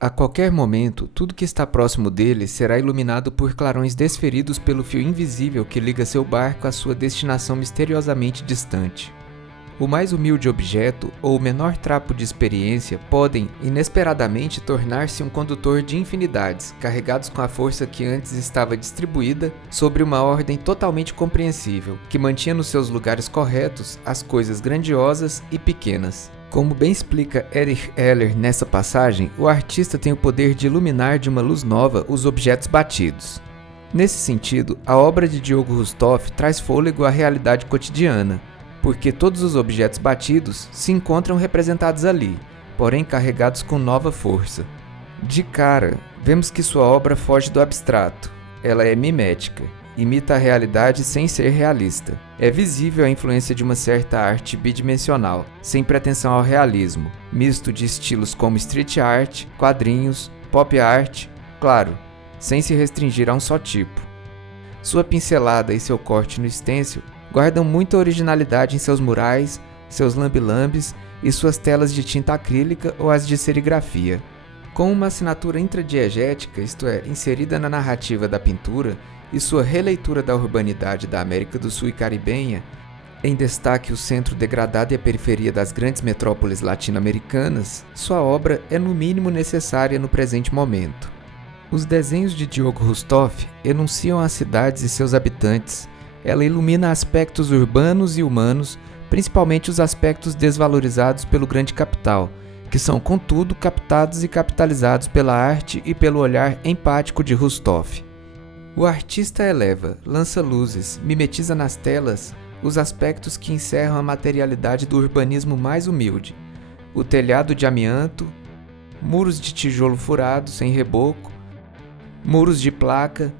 A qualquer momento, tudo que está próximo dele será iluminado por clarões desferidos pelo fio invisível que liga seu barco à sua destinação misteriosamente distante. O mais humilde objeto ou o menor trapo de experiência podem, inesperadamente, tornar-se um condutor de infinidades, carregados com a força que antes estava distribuída sobre uma ordem totalmente compreensível, que mantinha nos seus lugares corretos as coisas grandiosas e pequenas. Como bem explica Erich Eller nessa passagem, o artista tem o poder de iluminar de uma luz nova os objetos batidos. Nesse sentido, a obra de Diogo Hruštov traz fôlego à realidade cotidiana, porque todos os objetos batidos se encontram representados ali, porém carregados com nova força. De cara, vemos que sua obra foge do abstrato, ela é mimética. Imita a realidade sem ser realista. É visível a influência de uma certa arte bidimensional, sem pretensão ao realismo, misto de estilos como street art, quadrinhos, pop art, claro, sem se restringir a um só tipo. Sua pincelada e seu corte no stencil guardam muita originalidade em seus murais, seus lambe-lambes e suas telas de tinta acrílica ou as de serigrafia. Com uma assinatura intradiegética, isto é, inserida na narrativa da pintura, e sua releitura da urbanidade da América do Sul e caribenha, em destaque o centro degradado e a periferia das grandes metrópoles latino-americanas, sua obra é no mínimo necessária no presente momento. Os desenhos de Diogo Hruštov enunciam as cidades e seus habitantes. Ela ilumina aspectos urbanos e humanos, principalmente os aspectos desvalorizados pelo grande capital, que são, contudo, captados e capitalizados pela arte e pelo olhar empático de Hruštov. O artista eleva, lança luzes, mimetiza nas telas os aspectos que encerram a materialidade do urbanismo mais humilde. O telhado de amianto, muros de tijolo furado sem reboco, muros de placa,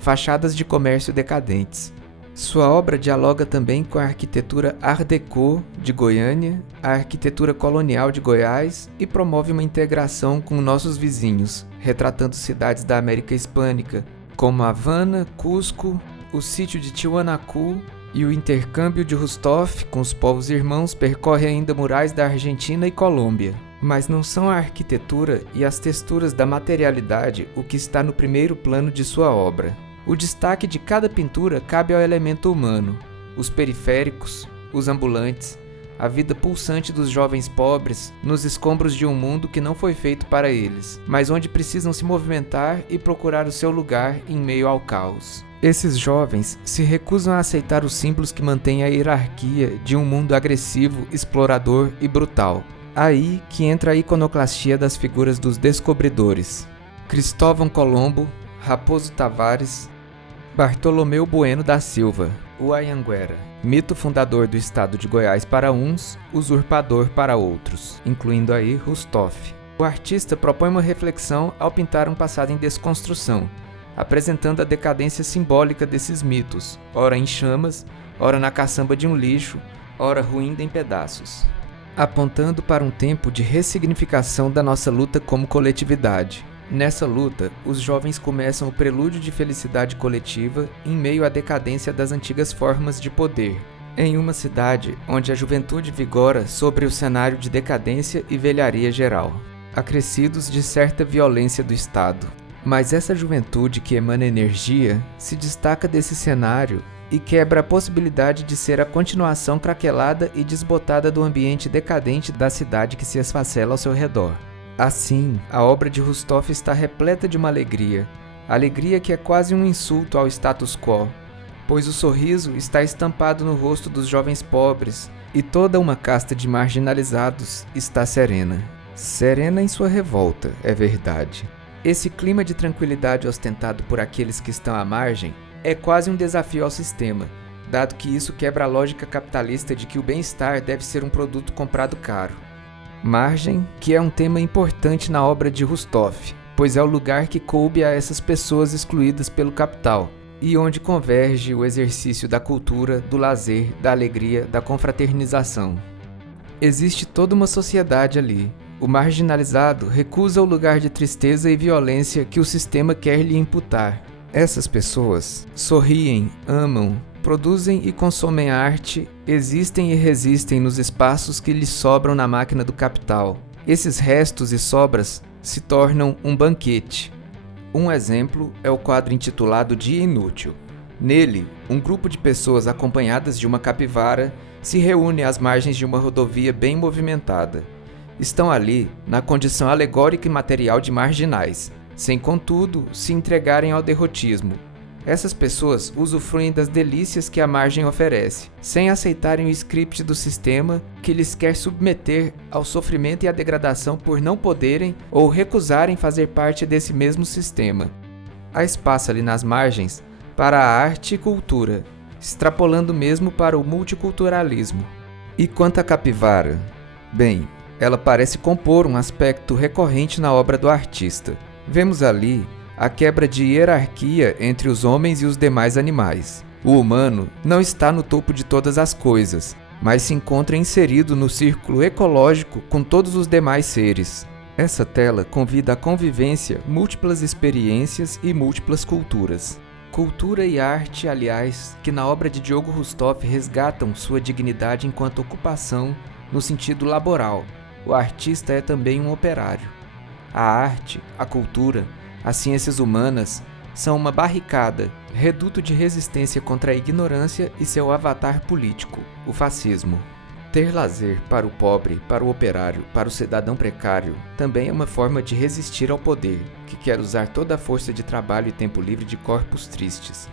fachadas de comércio decadentes. Sua obra dialoga também com a arquitetura Art Deco de Goiânia, a arquitetura colonial de Goiás e promove uma integração com nossos vizinhos, retratando cidades da América Hispânica, como Havana, Cusco, o sítio de Tiwanaku, e o intercâmbio de Hruštov com os povos irmãos percorre ainda murais da Argentina e Colômbia. Mas não são a arquitetura e as texturas da materialidade o que está no primeiro plano de sua obra. O destaque de cada pintura cabe ao elemento humano, os periféricos, os ambulantes, a vida pulsante dos jovens pobres nos escombros de um mundo que não foi feito para eles, mas onde precisam se movimentar e procurar o seu lugar em meio ao caos. Esses jovens se recusam a aceitar os símbolos que mantêm a hierarquia de um mundo agressivo, explorador e brutal. Aí que entra a iconoclastia das figuras dos descobridores. Cristóvão Colombo, Raposo Tavares, Bartolomeu Bueno da Silva, o Anhanguera, mito fundador do estado de Goiás para uns, usurpador para outros, incluindo aí Hruštov. O artista propõe uma reflexão ao pintar um passado em desconstrução, apresentando a decadência simbólica desses mitos, ora em chamas, ora na caçamba de um lixo, ora ruindo em pedaços, apontando para um tempo de ressignificação da nossa luta como coletividade. Nessa luta, os jovens começam o prelúdio de felicidade coletiva em meio à decadência das antigas formas de poder, em uma cidade onde a juventude vigora sobre o cenário de decadência e velharia geral, acrescidos de certa violência do Estado. Mas essa juventude que emana energia se destaca desse cenário e quebra a possibilidade de ser a continuação craquelada e desbotada do ambiente decadente da cidade que se esfacela ao seu redor. Assim, a obra de Hruštov está repleta de uma alegria que é quase um insulto ao status quo, pois o sorriso está estampado no rosto dos jovens pobres e toda uma casta de marginalizados está serena. Serena em sua revolta, é verdade. Esse clima de tranquilidade ostentado por aqueles que estão à margem é quase um desafio ao sistema, dado que isso quebra a lógica capitalista de que o bem-estar deve ser um produto comprado caro. Margem, que é um tema importante na obra de Hruštov, pois é o lugar que coube a essas pessoas excluídas pelo capital, e onde converge o exercício da cultura, do lazer, da alegria, da confraternização. Existe toda uma sociedade ali. O marginalizado recusa o lugar de tristeza e violência que o sistema quer lhe imputar. Essas pessoas sorriem, amam, produzem e consomem arte existem e resistem nos espaços que lhes sobram na máquina do capital. Esses restos e sobras se tornam um banquete. Um exemplo é o quadro intitulado Dia Inútil. Nele, um grupo de pessoas acompanhadas de uma capivara se reúne às margens de uma rodovia bem movimentada. Estão ali na condição alegórica e material de marginais, sem contudo se entregarem ao derrotismo. Essas pessoas usufruem das delícias que a margem oferece, sem aceitarem o script do sistema que lhes quer submeter ao sofrimento e à degradação por não poderem ou recusarem fazer parte desse mesmo sistema. Há espaço ali nas margens para a arte e cultura, extrapolando mesmo para o multiculturalismo. E quanto à capivara? Bem, ela parece compor um aspecto recorrente na obra do artista. Vemos ali a quebra de hierarquia entre os homens e os demais animais. O humano não está no topo de todas as coisas, mas se encontra inserido no círculo ecológico com todos os demais seres. Essa tela convida à convivência múltiplas experiências e múltiplas culturas. Cultura e arte, aliás, que na obra de Diogo Rousseff resgatam sua dignidade enquanto ocupação no sentido laboral. O artista é também um operário. A arte, a cultura, as ciências humanas são uma barricada, reduto de resistência contra a ignorância e seu avatar político, o fascismo. Ter lazer para o pobre, para o operário, para o cidadão precário, também é uma forma de resistir ao poder, que quer usar toda a força de trabalho e tempo livre de corpos tristes.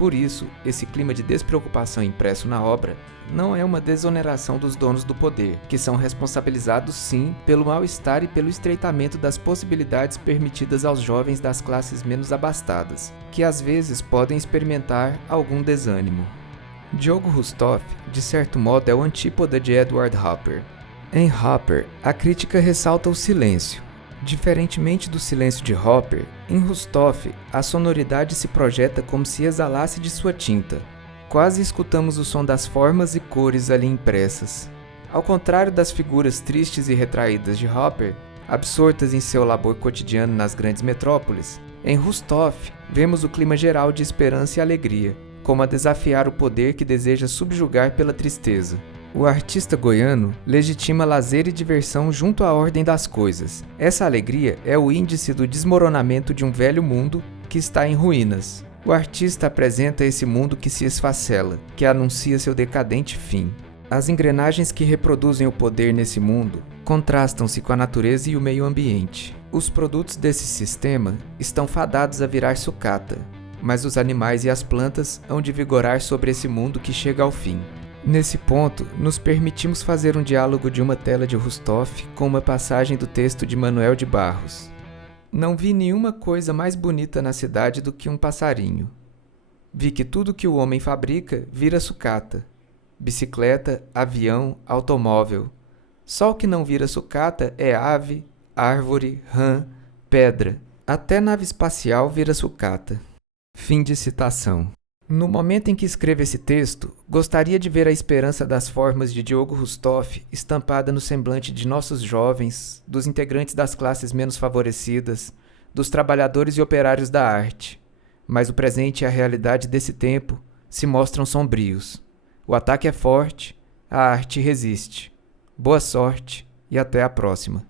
Por isso, esse clima de despreocupação impresso na obra não é uma desoneração dos donos do poder, que são responsabilizados sim pelo mal-estar e pelo estreitamento das possibilidades permitidas aos jovens das classes menos abastadas, que às vezes podem experimentar algum desânimo. Diogo Rousseff, de certo modo, é o antípoda de Edward Hopper. Em Hopper, a crítica ressalta o silêncio. Diferentemente do silêncio de Hopper, em Rousseff, a sonoridade se projeta como se exalasse de sua tinta. Quase escutamos o som das formas e cores ali impressas. Ao contrário das figuras tristes e retraídas de Hopper, absortas em seu labor cotidiano nas grandes metrópoles, em Rousseff vemos o clima geral de esperança e alegria, como a desafiar o poder que deseja subjugar pela tristeza. O artista goiano legitima lazer e diversão junto à ordem das coisas. Essa alegria é o índice do desmoronamento de um velho mundo que está em ruínas. O artista apresenta esse mundo que se esfacela, que anuncia seu decadente fim. As engrenagens que reproduzem o poder nesse mundo contrastam-se com a natureza e o meio ambiente. Os produtos desse sistema estão fadados a virar sucata, mas os animais e as plantas hão de vigorar sobre esse mundo que chega ao fim. Nesse ponto, nos permitimos fazer um diálogo de uma tela de Rousseff com uma passagem do texto de Manuel de Barros. Não vi nenhuma coisa mais bonita na cidade do que um passarinho. Vi que tudo que o homem fabrica vira sucata. Bicicleta, avião, automóvel. Só o que não vira sucata é ave, árvore, rã, pedra. Até nave espacial vira sucata. Fim de citação. No momento em que escrevo esse texto, gostaria de ver a esperança das formas de Diogo Rousseff estampada no semblante de nossos jovens, dos integrantes das classes menos favorecidas, dos trabalhadores e operários da arte. Mas o presente e a realidade desse tempo se mostram sombrios. O ataque é forte, a arte resiste. Boa sorte e até a próxima.